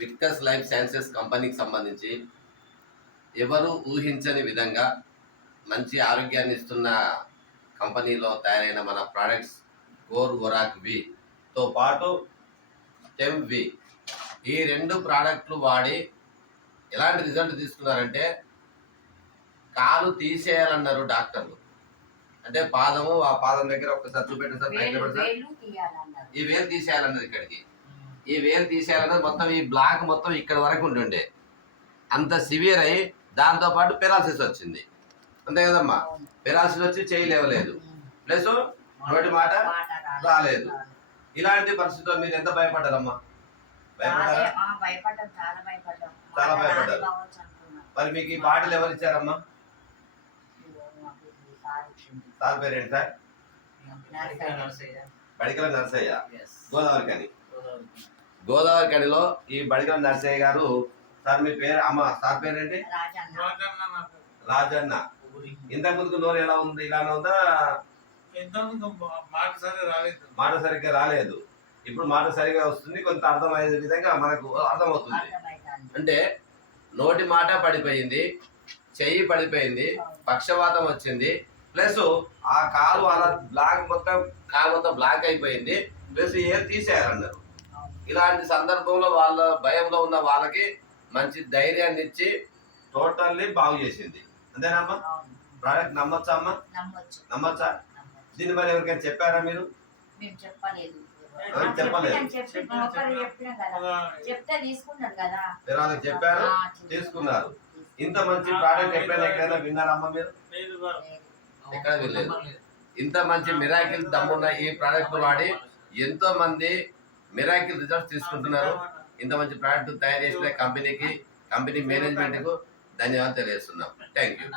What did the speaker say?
విట్కస్ life sciences కంపెనీకి సంబంధించి ఎవరు ఊహించని విధంగా మంచి ఆరోగ్యాన్ని ఇస్తున్న కంపెనీలో తయారైన మన ప్రోడక్ట్స్ గోర్ ఒరాక్ వితో పాటు టెమ్ వి, ఈ రెండు ప్రోడక్ట్లు వాడి ఎలాంటి రిజల్ట్ తీసుకున్నారంటే కాలు తీసేయాలన్నారు డాక్టర్లు. అంటే పాదము, ఆ పాదం దగ్గర ఒకసారి చూపెట్టండి సార్, ఈ వేలు తీసేయాలన్నది ఇక్కడికి, ఈ వేలు తీసేయాలన్నది మొత్తం ఈ బ్లాక్ మొత్తం ఇక్కడ వరకు ఉంటుండే, అంత సివియర్ అయ్యి దాంతోపాటు పెరాలసిస్ వచ్చింది. అంతే కదమ్మా, పెరాలసిస్ వచ్చి చేయి లేవలేదు, ప్లస్ నోటి మాట రాలేదు. ఇలాంటి పరిస్థితుల్లో మీరు ఎంత భయపడ్డారమ్మా? భయపడ్డారా? చాలా భయపడ్డారు. మరి మీకు ఈ బాటిల్ ఎవరు ఇచ్చారమ్మా? సార్ పేరేంటి సార్? బడికల నర్సయ్య, గోదావరికని. గోదావరికనిలో ఈ బడికల నర్సయ్య గారు. సార్ మీ పేరు? అమ్మ సార్ పేరేంటి? రాజన్న. ఇంతకు ముందుకు నోరు ఎలా ఉంది? ఇలానే ఉందా? మాట సరిగ్గా రాలేదు, ఇప్పుడు మాట సరిగ్గా వస్తుంది, కొంత అర్థమయ్యే విధంగా మనకు అర్థమవుతుంది. అంటే నోటి మాట పడిపోయింది, చెయ్యి పడిపోయింది, పక్షవాతం వచ్చింది, ప్లస్ ఆ కాలు అలా బ్లాక్ మొత్తం, కాలు మొత్తం బ్లాక్ అయిపోయింది, ప్లస్ ఏం తీసేయాలన్నారు. ఇలాంటి సందర్భంలో వాళ్ళ భయంలో ఉన్న వాళ్ళకి మంచి ధైర్యాన్ని ఇచ్చి టోటల్లీ బాగు చేసింది. అంతేనామ్మా? ప్రోడక్ట్ నమ్మొచ్చా అమ్మా? నమ్మొచ్చా? దీని మరి ఎవరికైనా చెప్పారా మీరు? చెప్పలేదు. చెప్పారు, తీసుకున్నారు. ఇంత మంచి ప్రోడక్ట్ ఎక్కడైనా విన్నారమ్మా మీరు? ఎక్కడ వినలేదు. ఇంత మంచి మిరాకిల్ దమ్మున్న ఈ ప్రోడక్ట్ వాడి ఎంతో మంది మిరాకిల్ రిజల్ట్స్ తీసుకుంటున్నారు. ఇంత మంచి ప్రోడక్ట్ తయారు చేసిన కంపెనీకి, కంపెనీ మేనేజ్మెంట్ కు ధన్యవాదాలు తెలియజేస్తున్నాం. Thank you.